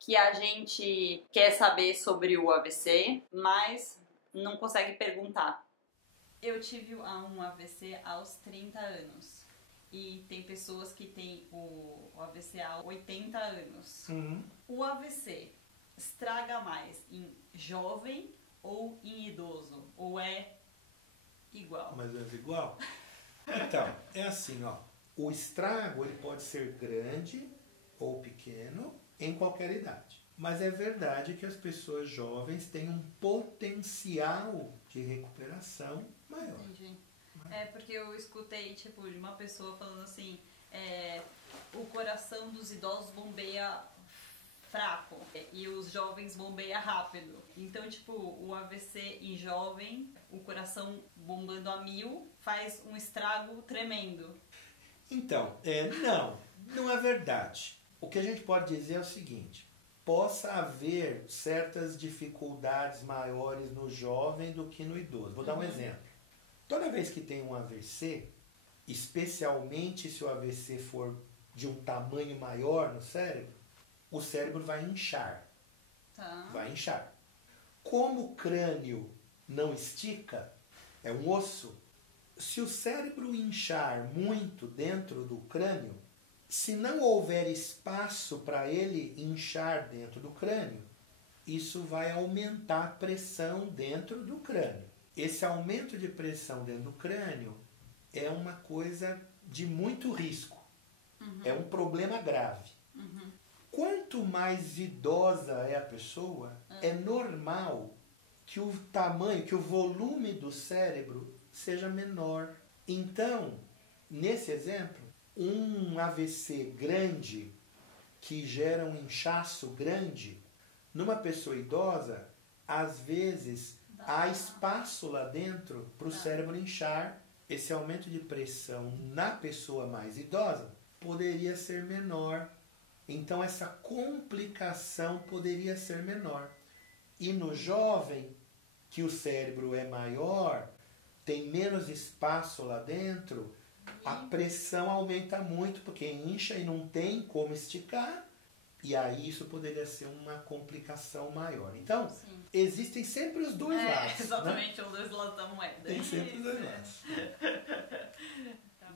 que a gente quer saber sobre o AVC, mas não consegue perguntar. Eu tive um AVC aos 30 anos. E tem pessoas que têm o AVC há 80 anos. Uhum. O AVC estraga mais em jovem ou em idoso? Ou é igual? Mas é igual? Então, é assim, ó. O estrago ele pode ser grande ou pequeno em qualquer idade. Mas é verdade que as pessoas jovens têm um potencial de recuperação maior. Entendi. É porque eu escutei, tipo, de uma pessoa falando assim, o coração dos idosos bombeia fraco e os jovens bombeia rápido. Então, tipo, o AVC em jovem, o coração bombando a 1000, faz um estrago tremendo. Então, não é verdade. O que a gente pode dizer é o seguinte: possa haver certas dificuldades maiores no jovem do que no idoso. Vou dar um exemplo. Toda vez que tem um AVC, especialmente se o AVC for de um tamanho maior no cérebro, o cérebro vai inchar. Tá. Vai inchar. Como o crânio não estica, é um osso, se o cérebro inchar muito dentro do crânio, se não houver espaço para ele inchar dentro do crânio, isso vai aumentar a pressão dentro do crânio. Esse aumento de pressão dentro do crânio é uma coisa de muito risco. É um problema grave. Quanto mais idosa é a pessoa, é normal que o tamanho, que o volume do cérebro seja menor. Então, nesse exemplo, um AVC grande que gera um inchaço grande, numa pessoa idosa, às vezes há espaço lá dentro para o cérebro inchar. Esse aumento de pressão na pessoa mais idosa poderia ser menor. Então essa complicação poderia ser menor. E no jovem, que o cérebro é maior, tem menos espaço lá dentro, a pressão aumenta muito, porque incha e não tem como esticar, e aí isso poderia ser uma complicação maior. Então, existem sempre os dois lados. Exatamente, né? os dois lados da moeda. Tem sempre os dois lados.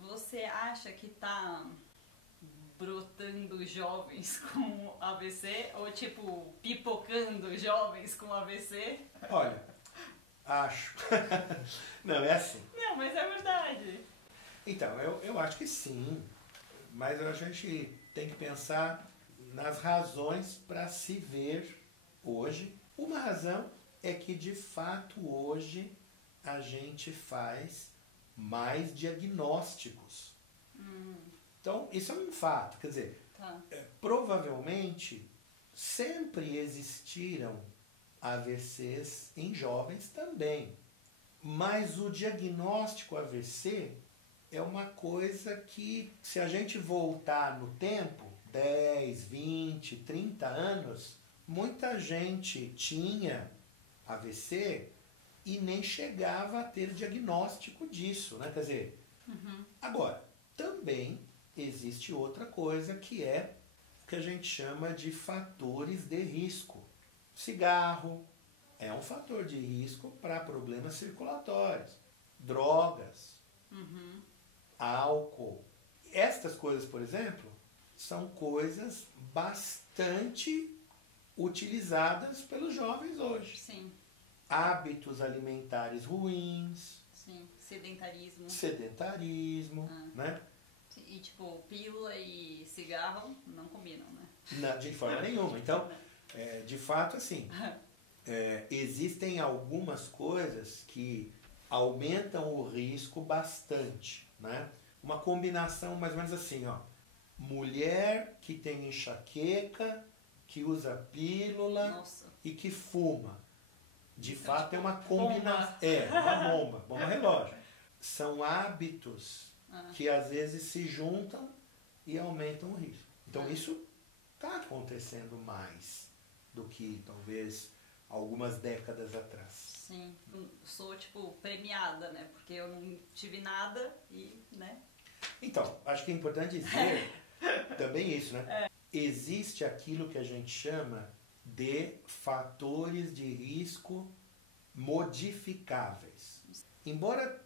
Você acha que tá brotando jovens com AVC ou tipo pipocando jovens com AVC? Olha, acho. Não, é assim. Não, mas é verdade. Então, eu acho que sim, mas a gente tem que pensar nas razões para se ver hoje. Uma razão é que, de fato, hoje a gente faz mais diagnósticos. Então, isso é um fato. Quer dizer, provavelmente sempre existiram AVCs em jovens também. Mas o diagnóstico AVC é uma coisa que, se a gente voltar no tempo, 10, 20, 30 anos, muita gente tinha AVC e nem chegava a ter diagnóstico disso, né? Quer dizer, agora, também existe outra coisa que é o que a gente chama de fatores de risco. Cigarro é um fator de risco para problemas circulatórios. Drogas, álcool. Estas coisas, por exemplo, são coisas bastante utilizadas pelos jovens hoje. Sim. Hábitos alimentares ruins. Sim. Sedentarismo. Né? E tipo, pílula e cigarro não combinam, né? Não, de forma nenhuma. Então, de fato, assim, existem algumas coisas que aumentam o risco bastante, né? Uma combinação mais ou menos assim, ó. Mulher que tem enxaqueca, que usa pílula e que fuma. De fato, é uma combinação. Uma bomba relógio. São hábitos que às vezes se juntam e aumentam o risco. Então isso está acontecendo mais do que talvez algumas décadas atrás. Sim, sou tipo premiada, né? Porque eu não tive nada e, né? Então, acho que é importante dizer também isso, né? existe aquilo que a gente chama de fatores de risco modificáveis. Embora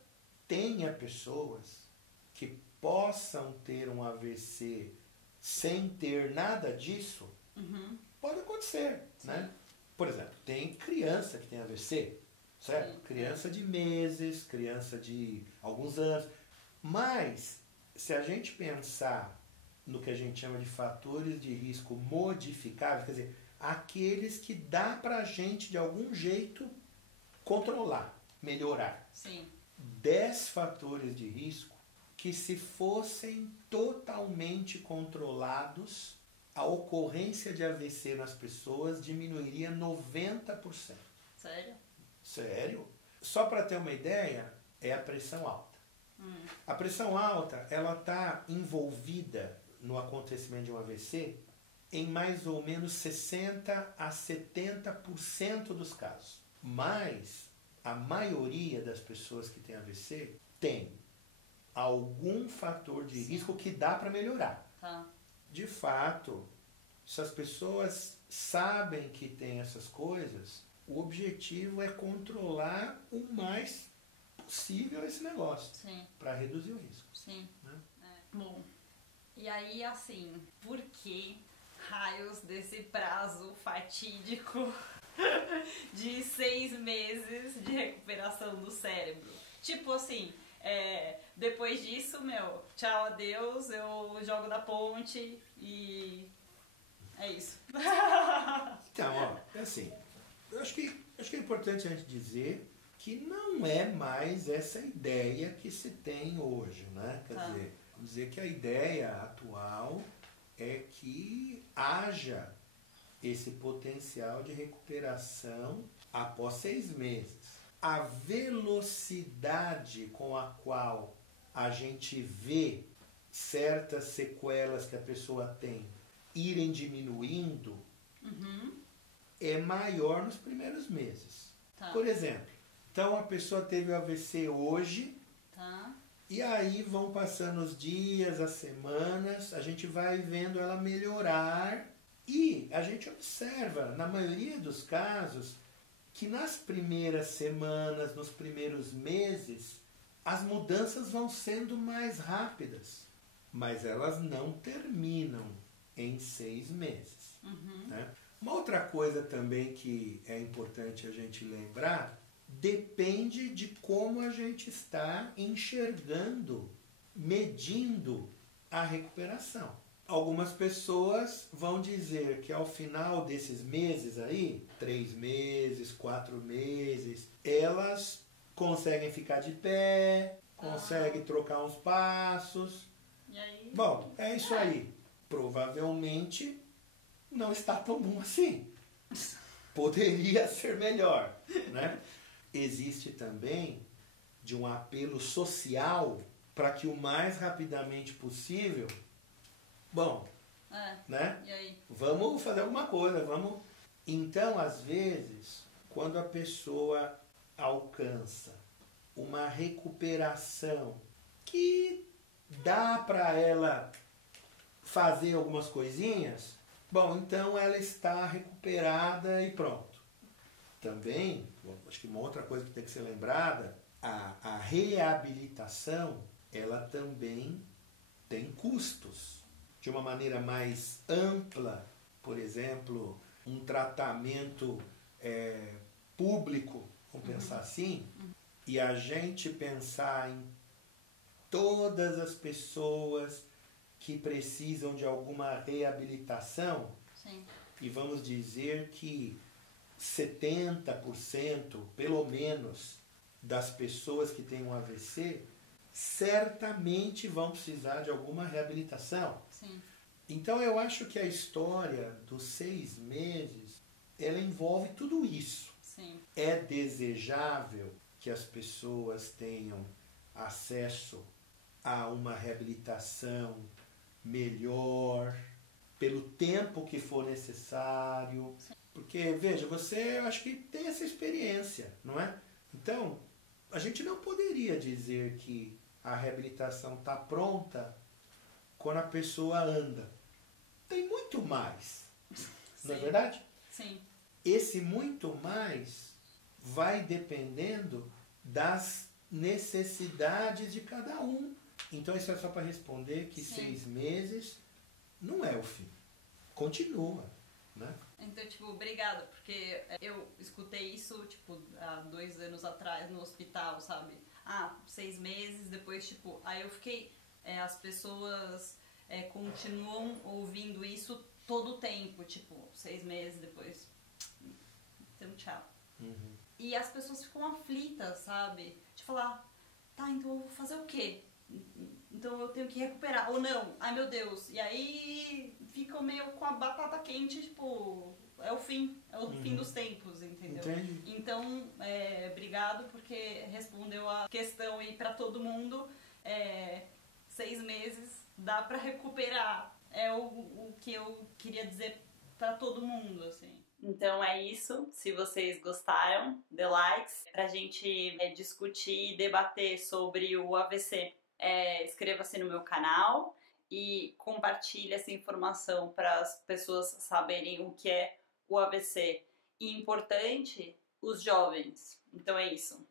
tenha pessoas que possam ter um AVC sem ter nada disso, pode acontecer, né? Por exemplo, tem criança que tem AVC, certo? Sim. Criança de meses, criança de alguns anos. Mas, se a gente pensar no que a gente chama de fatores de risco modificáveis, quer dizer, aqueles que dá pra gente, de algum jeito, controlar, melhorar. Sim. 10 fatores de risco que, se fossem totalmente controlados, a ocorrência de AVC nas pessoas diminuiria 90%. Sério? Sério? Só para ter uma ideia, é a pressão alta. A pressão alta, ela está envolvida no acontecimento de um AVC em mais ou menos 60 a 70% dos casos. Mas a maioria das pessoas que têm AVC tem algum fator de risco que dá para melhorar. Tá. De fato, se as pessoas sabem que tem essas coisas, o objetivo é controlar o mais possível esse negócio. Sim. Para reduzir o risco. Sim. Né? Bom, e aí assim, por que raios desse prazo fatídico de 6 meses de recuperação do cérebro? Tipo assim, depois disso, tchau, adeus, eu jogo da ponte e é isso. Então, ó, assim, eu acho que é importante a gente dizer que não é mais essa ideia que se tem hoje, né? Quer dizer, vamos dizer que a ideia atual é que haja esse potencial de recuperação após 6 meses. A velocidade com a qual a gente vê certas sequelas que a pessoa tem irem diminuindo é maior nos primeiros meses. Tá. Por exemplo, então a pessoa teve o AVC hoje, Tá. e aí vão passando os dias, as semanas, a gente vai vendo ela melhorar e a gente observa, na maioria dos casos, que nas primeiras semanas, nos primeiros meses, as mudanças vão sendo mais rápidas, mas elas não terminam em 6 meses. Né? Uma outra coisa também que é importante a gente lembrar, depende de como a gente está enxergando, medindo a recuperação. Algumas pessoas vão dizer que ao final desses meses aí, 3 meses, 4 meses, elas conseguem ficar de pé, conseguem trocar uns passos. E aí? Bom, é isso aí. Provavelmente não está tão bom assim. Poderia ser melhor, né? Existe também de um apelo social para que o mais rapidamente possível, né? E aí? Vamos fazer alguma coisa, vamos. Então, às vezes, quando a pessoa alcança uma recuperação que dá para ela fazer algumas coisinhas, então ela está recuperada e pronto. Também, acho que uma outra coisa que tem que ser lembrada, a reabilitação, ela também tem custos. De uma maneira mais ampla, por exemplo, um tratamento público, vamos pensar assim, e a gente pensar em todas as pessoas que precisam de alguma reabilitação, Sim. e vamos dizer que 70%, pelo menos, das pessoas que têm um AVC, certamente vão precisar de alguma reabilitação. Sim. Então eu acho que a história dos 6 meses, ela envolve tudo isso. Sim. É desejável que as pessoas tenham acesso a uma reabilitação melhor, pelo tempo que for necessário. Porque, veja, você, eu acho que tem essa experiência, não é? Então, a gente não poderia dizer que a reabilitação está pronta quando a pessoa anda. tem muito mais. Não é Sim. verdade? Sim. Esse muito mais vai dependendo das necessidades de cada um. Então isso é só para responder que Sim. 6 meses não é o fim. Continua, né? Então, tipo, obrigada, porque eu escutei isso, tipo, há 2 anos atrás no hospital, sabe? 6 meses, depois, tipo, aí eu fiquei, as pessoas continuam ouvindo isso todo o tempo, tipo, 6 meses depois, então tchau. Uhum. E as pessoas ficam aflitas, sabe? De falar, tá, então eu vou fazer o quê? Então eu tenho que recuperar, ou não, ai meu Deus. E aí ficam meio com a batata quente, tipo, é o fim fim dos tempos, entendeu? Entendi. Então, obrigado porque respondeu a questão aí pra todo mundo. 6 meses dá pra recuperar. É o que eu queria dizer pra todo mundo, assim. Então é isso. Se vocês gostaram, dê likes pra gente discutir e debater sobre o AVC. Inscreva-se no meu canal e compartilhe essa informação para as pessoas saberem o que é o AVC. E importante, os jovens. Então é isso.